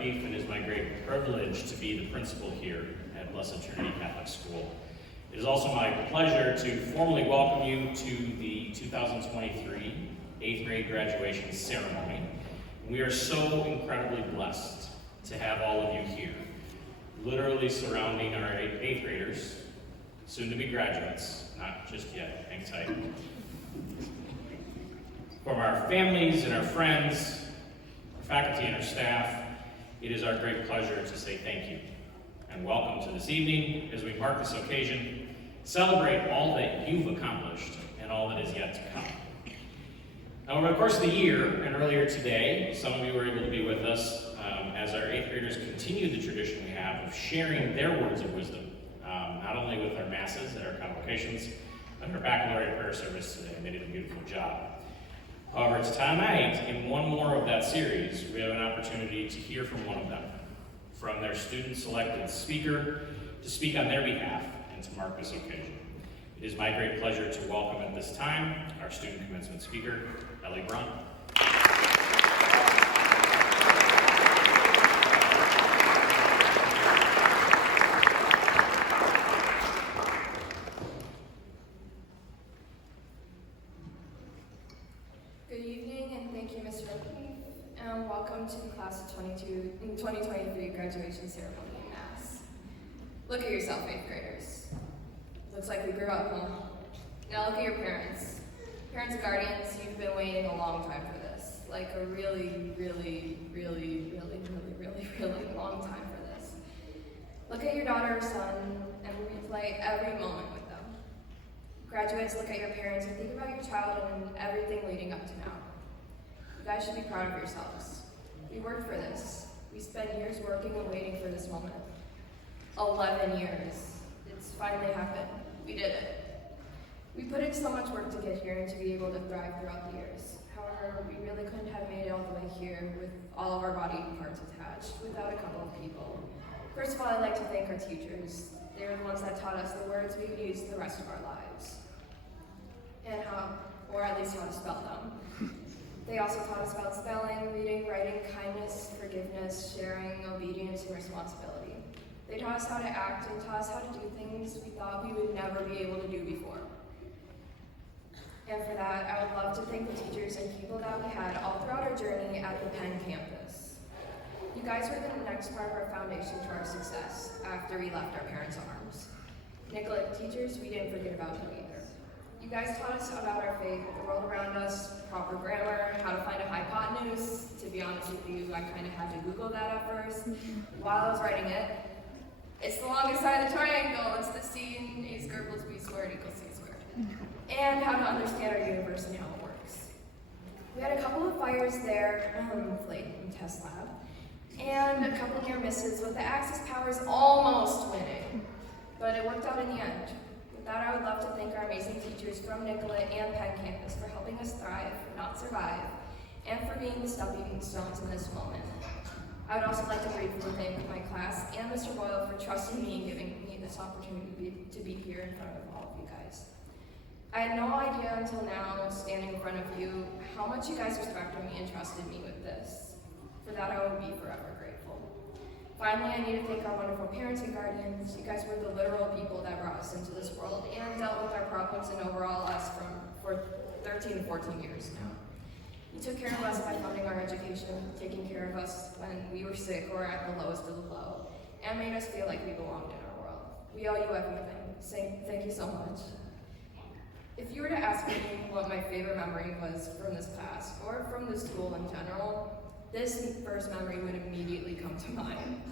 Beef, and it is my great privilege to be the principal here at Blessed Trinity Catholic School. It is also my pleasure to formally welcome you to the 2023 8th grade graduation ceremony. We are so incredibly blessed to have all of you here, literally surrounding our 8th graders, soon to be graduates, not just yet, hang tight. From our families and our friends, our faculty and our staff, it is our great pleasure to say thank you and welcome to this evening as we mark this occasion, celebrate all that you've accomplished and all that is yet to come. Now, over the course of the year and earlier today, some of you were able to be with us as our 8th graders continue the tradition we have of sharing their words of wisdom, not only with our masses at our convocations, but our baccalaureate prayer service today. They did a beautiful job. However, tonight, in one more of that series, we have an opportunity to hear from one of them, from their student-selected speaker, to speak on their behalf and to mark this occasion. It is my great pleasure to welcome at this time our student commencement speaker, Ellie B. Good evening, and thank you, Mr. O'Keefe, and welcome to the class of 2023 graduation ceremony in Mass. Look at yourself, 8th graders. Looks like we grew up, huh? Now look at your parents. Parents and guardians, you've been waiting a long time for this. Like a really, really, really, really, really, really, really long time for this. Look at your daughter or son and replay every moment with them. Graduates, look at your parents and think about your child and everything leading up to now. You guys should be proud of yourselves. We worked for this. We spent years working and waiting for this moment. 11 years. It's finally happened. We did it. We put in so much work to get here and to be able to thrive throughout the years. However, we really couldn't have made it all the way here with all of our body parts attached without a couple of people. First of all, I'd like to thank our teachers. They were the ones that taught us the words we would use the rest of our lives. And how, or at least how to spell them. They also taught us about spelling, reading, writing, kindness, forgiveness, sharing, obedience, and responsibility. They taught us how to act and taught us how to do things we thought we would never be able to do before. And for that, I would love to thank the teachers and people that we had all throughout our journey at the Penn campus. You guys were the next part of our foundation to our success after we left our parents' arms. Nicollet teachers, we didn't forget about you either. You guys taught us about our faith, the world around us, proper grammar, how to find a hypotenuse. To be honest with you, I kind of had to Google that at first. While I was writing it, it's the longest side of the triangle. It's the C in A squared plus B squared equals C squared. And how to understand our universe and how it works. We had a couple of fires there, late in test lab, and a couple near misses with the Axis powers almost winning. But it worked out in the end. With that, I would love to thank our amazing teachers from Nicollet and Penn campus for helping us thrive, not survive, and for being the stepping stones in this moment. I would also like to briefly thank my class and Mr. Boyle for trusting me and giving me this opportunity to be here in front of all of you guys. I had no idea until now, standing in front of you, how much you guys respected me and trusted me with this. For that, I will be forever grateful. Finally, I need to thank our wonderful parents and guardians. You guys were the literal people that brought us into this world and dealt with our problems and overall us for 13 to 14 years now. You took care of us by funding our education, taking care of us when we were sick or at the lowest of the low, and made us feel like we belonged in our world. We owe you everything. Thank you so much. If you were to ask me what my favorite memory was from this class, or from the school in general, this first memory would immediately come to mind.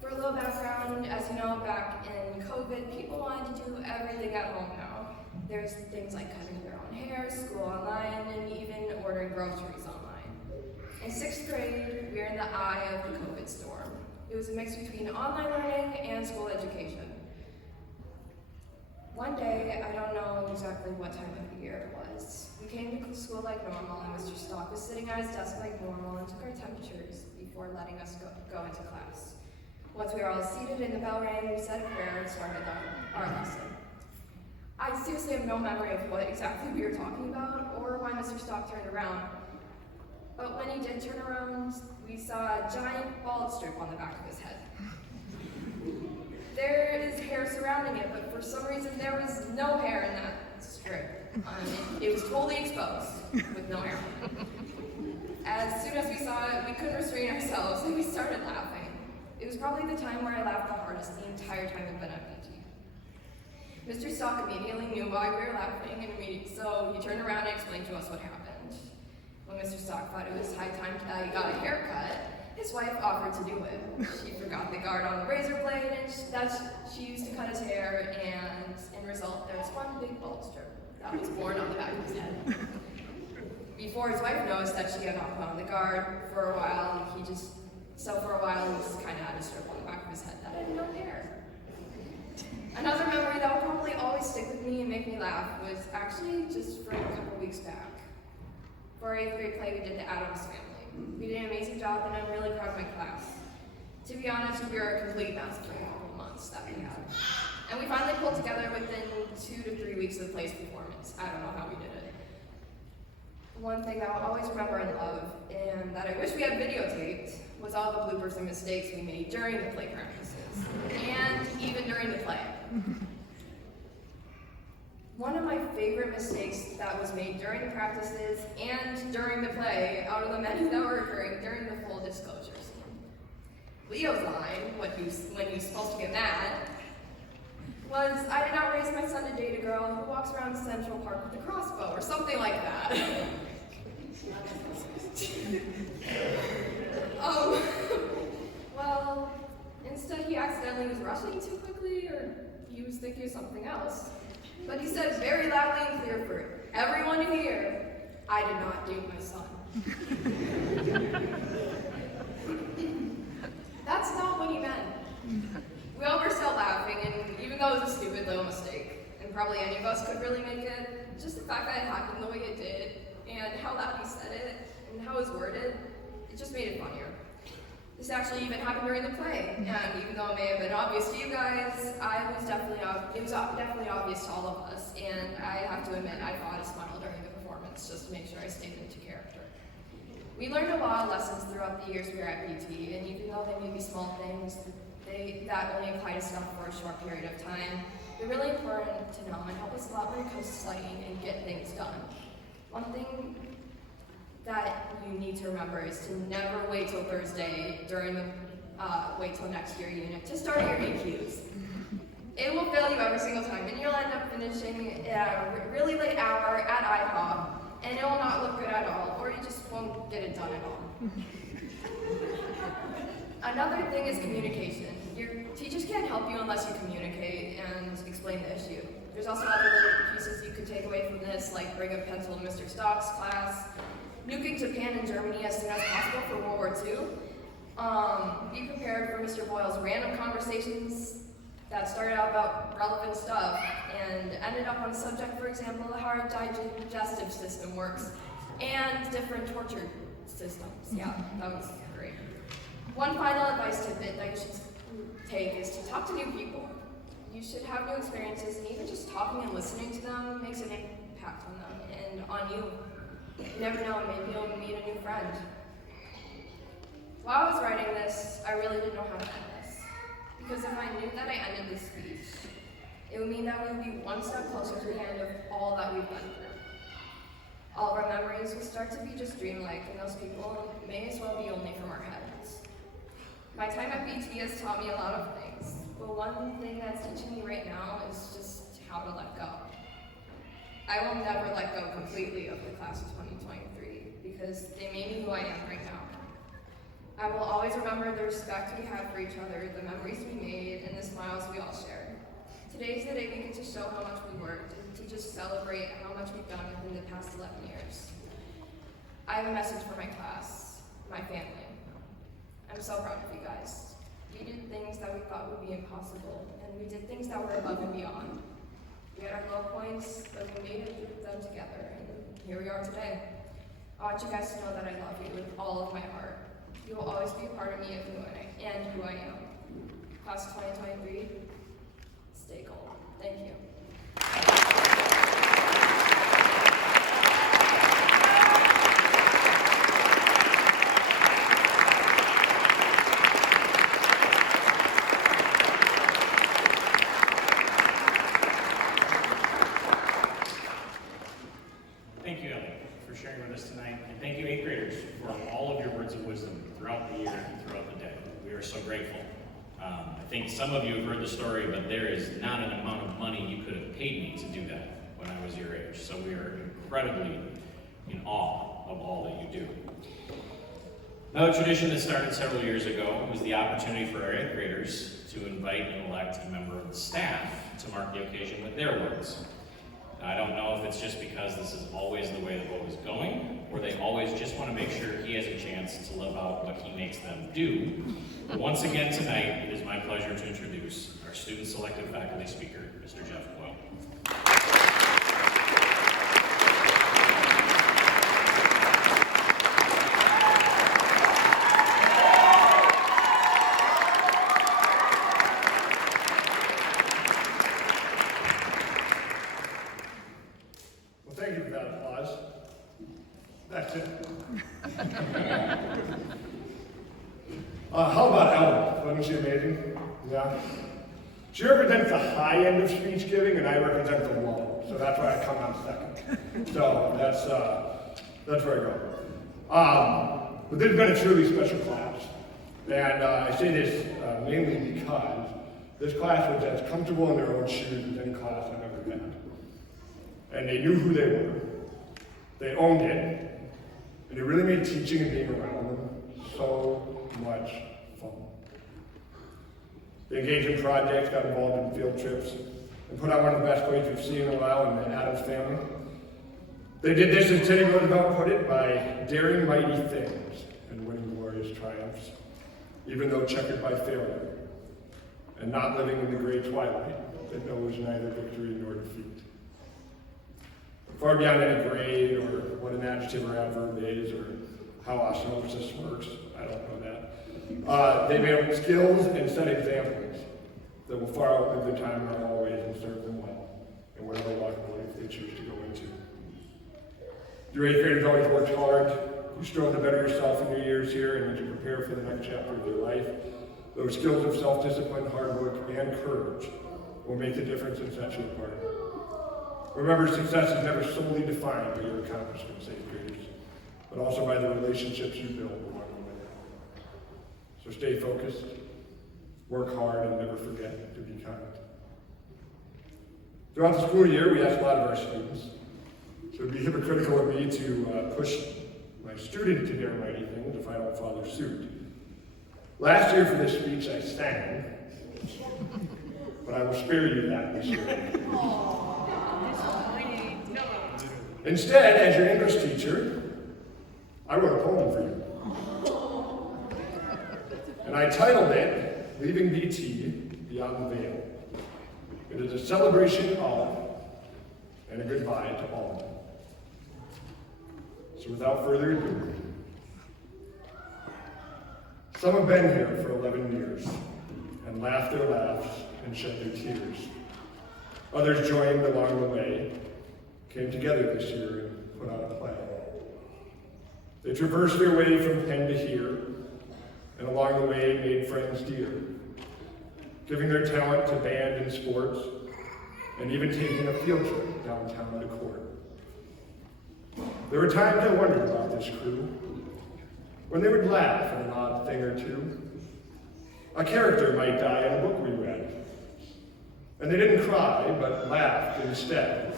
For a little background, as you know, back in COVID, people wanted to do everything at home now. There's things like cutting their own hair, school online, and even ordering groceries online. In 6th grade, we were in the eye of the COVID storm. It was a mix between online learning and school education. One day, I don't know exactly what time of the year it was. We came to school like normal, and Mr. Stock was sitting at his desk like normal and took our temperatures before letting us go into class. Once we were all seated and the bell rang, we said a prayer and started our lesson. I seriously have no memory of what exactly we were talking about or why Mr. Stock turned around. But when he did turn around, we saw a giant bald strip on the back of his head. There is hair surrounding it, but for some reason there was no hair in that strip. It was totally exposed, with no hair. As soon as we saw it, we couldn't restrain ourselves, and we started laughing. It was probably the time where I laughed the hardest the entire time I've been at BT. Mr. Stock immediately knew why we were laughing, so he turned around and explained to us what happened. When Mr. Stock thought it was high time he got a haircut, his wife offered to do it. She forgot the guard on the razor blade, and she used to cut his hair, and in result, there was one big bald strip that was born on the back of his head. Before his wife noticed that she had not put on the guard for a while, he just kind of had a strip on the back of his head that had no hair. Another memory that will probably always stick with me and make me laugh was actually just from a couple weeks back. For our 8th grade play, we did the Addams Family. We did an amazing job, and I'm really proud of my class. To be honest, we were a complete mess for a couple of months that we had. And we finally pulled together within 2 to 3 weeks of the play's performance. I don't know how we did it. One thing that I'll always remember and love, and that I wish we had videotaped, was all the bloopers and mistakes we made during the play practices, and even during the play. One of my favorite mistakes that was made during the practices and during the play, out of the many that were occurring during the full disclosure scene. Leo's line, when he was supposed to get mad, was, "I did not raise my son to date a girl who walks around Central Park with a crossbow," or something like that. Well, instead he accidentally was rushing too quickly, or he was thinking of something else. But he said very loudly and clear for everyone to hear, "I did not date my son." That's not what he meant. We all burst out laughing, and even though it was a stupid little mistake, and probably any of us could really make it, just the fact that it happened the way it did, and how loud he said it, and how it was worded, it just made it funnier. This actually even happened during the play, and even though it may have been obvious to you guys, it was definitely obvious to all of us, and I have to admit, I fought a smile during the performance just to make sure I stayed into character. We learned a lot of lessons throughout the years we were at BT, and even though they may be small things, that only apply to stuff for a short period of time, they're really important to know and help us a lot when it comes to studying and get things done. One thing that you need to remember is to never wait till Thursday wait till next year unit to start your EQs. It will fail you every single time, and you'll end up finishing at a really late hour at IHOP, and it will not look good at all, or you just won't get it done at all. Another thing is communication. Your teachers can't help you unless you communicate and explain the issue. There's also other little pieces you could take away from this, like bring a pencil to Mr. Stock's class, nuking Japan and Germany as soon as possible for World War II. Be prepared for Mr. Boyle's random conversations that started out about relevant stuff and ended up on the subject, for example, how our digestive system works and different torture systems. Yeah, that was great. One final advice tidbit that you should take is to talk to new people. You should have new experiences, and even just talking and listening to them makes an impact on them and on you. You never know, maybe you'll meet a new friend. While I was writing this, I really didn't know how to end this. Because if I knew that I ended this speech, it would mean that we would be one step closer to the end of all that we've been through. All of our memories will start to be just dreamlike, and those people may as well be only from our heads. My time at BT has taught me a lot of things, but one thing that's teaching me right now is just how to let go. I will never let go completely of the class of 2023 because they made me who I am right now. I will always remember the respect we had for each other, the memories we made, and the smiles we all shared. Today's the day we get to show how much we worked and to just celebrate how much we've done within the past 11 years. I have a message for my class, my family. I'm so proud of you guys. We did things that we thought would be impossible, and we did things that were above and beyond. We had our low points, but we made it through them together, and here we are today. I want you guys to know that I love you with all of my heart. You will always be a part of me and who I am. Class of 2023, stay gold. Thank you. are so grateful. I think some of you have heard the story, but there is not an amount of money you could have paid me to do that when I was your age. So we are incredibly in awe of all that you do. Another tradition that started several years ago was the opportunity for our 8th graders to invite and elect a member of the staff to mark the occasion with their words. I don't know if it's just because this is always the way the vote is going, or they always just want to make sure he has a chance to live out what he makes them do. But once again tonight, it is my pleasure to introduce our student-selected faculty speaker, Mr. Jeff Boyle. Thank you for that applause. That's it. How about Ellie? Wasn't she amazing? Yeah. She represents the high end of speech giving, and I represent the low. So that's why I come on second. So that's where I go. But this has been a truly special class. And I say this mainly because this class was as comfortable in their own shoes as any class I've ever had. And they knew who they were. They owned it. And it really made teaching and being around them so much fun. They engaged in projects, got involved in field trips, and put on one of the best plays we've seen in a while in the Adams family. They did this, as Teddy Roosevelt put it, by daring mighty things and winning glorious triumphs, even though checkered by failure, and not living in the gray twilight that knows neither victory nor defeat. Far beyond any grade or what an adjective or adverb is or how osmosis works, I don't know that. They built skills and set examples that will far outlive their time in our hallways and serve them well in whatever walk of life they choose to go into. Your 8th graders always worked hard. You strove to better yourself in your years here and to prepare for the next chapter of your life. Those skills of self-discipline, hard work, and courage will make the difference and set you apart. Remember, success is never solely defined by your accomplishments, 8th graders, but also by the relationships you build along the way. So stay focused, work hard, and never forget to be kind. Throughout the school year, we asked a lot of our students, so it would be hypocritical of me to push my student to dare mighty things if I don't follow suit. Last year for this speech, I sang, but I will spare you that this year. Instead, as your English teacher, I wrote a poem for you. And I titled it, Leaving BT Beyond the Veil. It is a celebration of and a goodbye to all. So without further ado, some have been here for 11 years and laughed their laughs and shed their tears. Others joined along the way, came together this year and put on a play. They traversed their way from pen to here, and along the way made friends dear, giving their talent to band and sports, and even taking a field trip downtown to court. There were times I wondered about this crew, when they would laugh at an odd thing or two. A character might die in a book we read, and they didn't cry, but laughed instead.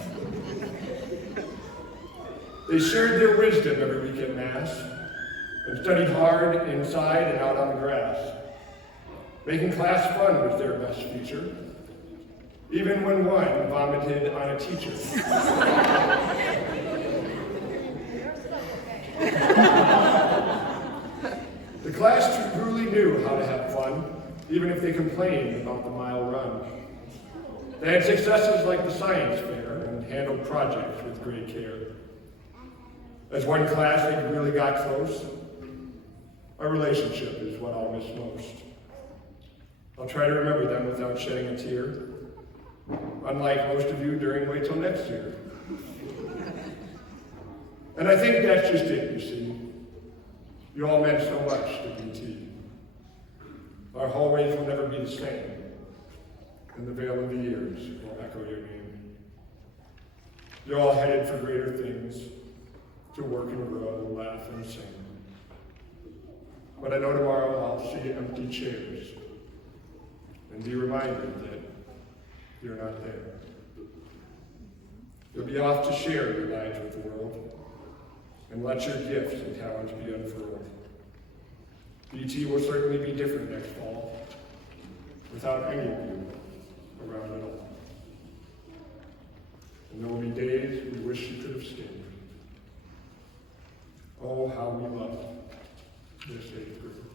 They shared their wisdom every week at Mass, and studied hard inside and out on the grass. Making class fun was their best feature, even when one vomited on a teacher. The class truly knew how to have fun, even if they complained about the mile run. They had successes like the science fair and handled projects with great care. As one class, they really got close. Our relationship is what I'll miss most. I'll try to remember them without shedding a tear, unlike most of you during wait till next year. And I think that's just it, you see. You all meant so much to BT. Our hallways will never be the same, and the veil of the years will echo your name. You're all headed for greater things, to work and grow, laugh and sing. But I know tomorrow I'll see empty chairs and be reminded that you're not there. You'll be off to share your lives with the world and let your gifts and talents be unfurled. BT will certainly be different next fall without any of you around at all. And there will be days we wish you could have stayed. Oh, how we love this age group.